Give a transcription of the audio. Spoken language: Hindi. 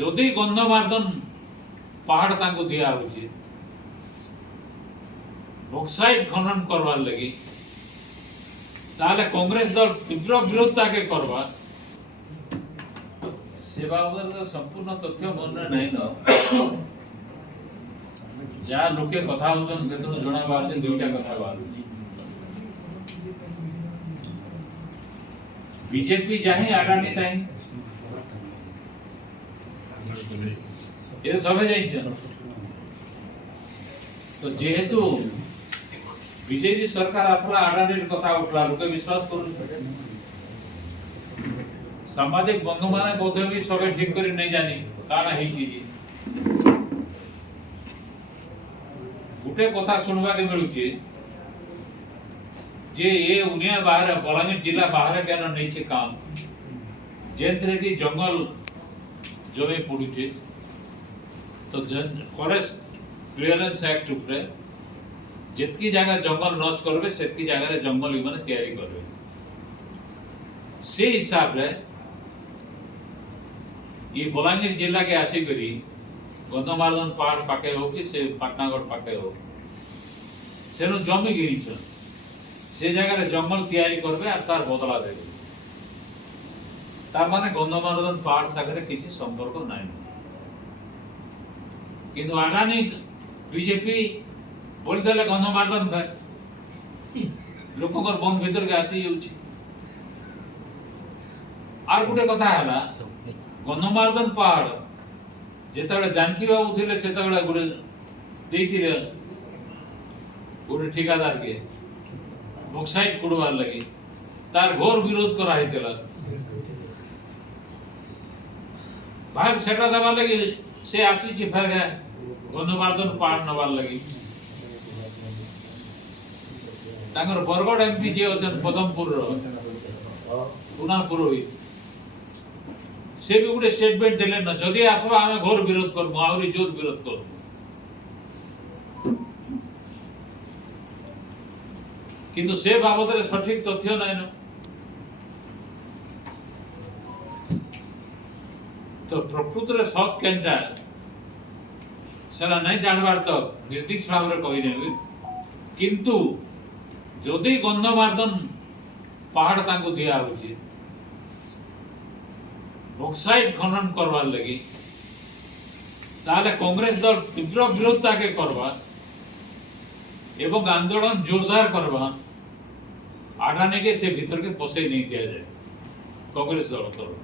যদি গন্ধমার্দন পাহাড় তাঙ্কু দিয়া হচ্ছে বক্সাইট খনন করবার লাগি, তাহলে কংগ্রেস দল তীব্র বিরোধ তাকে করবা। সে বাবদে সম্পূর্ণ তথ্য মনে নাই ন, যা লোকে কথা হচ্ছেন সেদিন জনা বাহারছে দুইটা কথা বাহারুছি। বিজেপি যাহি আডানি তাই এ সবে যাইছেন। তো যেহেতু বিজেপি সরকার আসলা আডানির কথা উঠলা, লোকে বিশ্বাস করুন। সামাজিক বন্ধু মানে বোধ भी সবে ঠিক করে नहीं জানি কানা ହେଇଛି গোটে কথা শুনবাকে মিলুছে যে এ উনিয়া বাহারে বলাঙ্গীর জেলা বাহারে কেন নেইছে কাম, যেসরে কি জঙ্গল জমে পড়ুছে। তো ফরেস্ট ক্লিয়ারেন্স অ্যাক্ট উপরে যেতকি জায়গা জঙ্গল নষ্ট করবে সেতকি জায়গায় জঙ্গল মানে তৈরি করবে। সেই হিসাবে ये बलांगीर जिला के आसिकरी गंधमार्दन पहाड़ पाके हो कि से पाटनागढ़ पाके हो सेनो जमी गिरिछन से जगह जंगल तैयारी करबे और तार बदला देबे। तार माने गंधमार्दन पहाड़ सागरे किछि संपर्क নাই। কিন্তু আডানি বিজেপি বলতেলে গন্ধমার্দন লোকଙ୍କର বন ভিতর কে আসি যাଉଛି। আর গোটে কথা হলা गंधमार्दन पहाड़ যেতବେଳେ जानकी बाबू ଥିଲେ সেতବେଳେ গোটে ଦେଇଥିଲେ গোটে ঠিকাদার কে বক্সাইট কুড়বার লাগি, তার ঘোর বিরোধ করা হইতলা। ভাগ সেটা দেবার লাগি সে আসিছে ফের गंधमार्दन पहाड़ নবার লাগি। তাঙ্গর বরগড় এমপি যে আছেন পদমপুর র পুনা পুরোহিত से भी गोटे स्टेटमेंट देले न जदि आसबा हमें घोर विरोध करबो, आउरी जोर विरोध करबो। किंतु से बाबत रे सठिक तथ्य नै न। तो प्रकृत रे सत केनटा सेला नै जानबार तो निर्दिष्ट भाव रे कहि नै। किंतु जदि गंधमार्दन पहाड़ तांको दिया होछि बक्साइट खनन करवार लगी, ताहले कांग्रेस दल तीव्र विरोध ताके करवा एवं आंदोलन जोरदार करवा। आडानी के से भीतर के पसे नहीं दिया जाए कांग्रेस दल तरफ।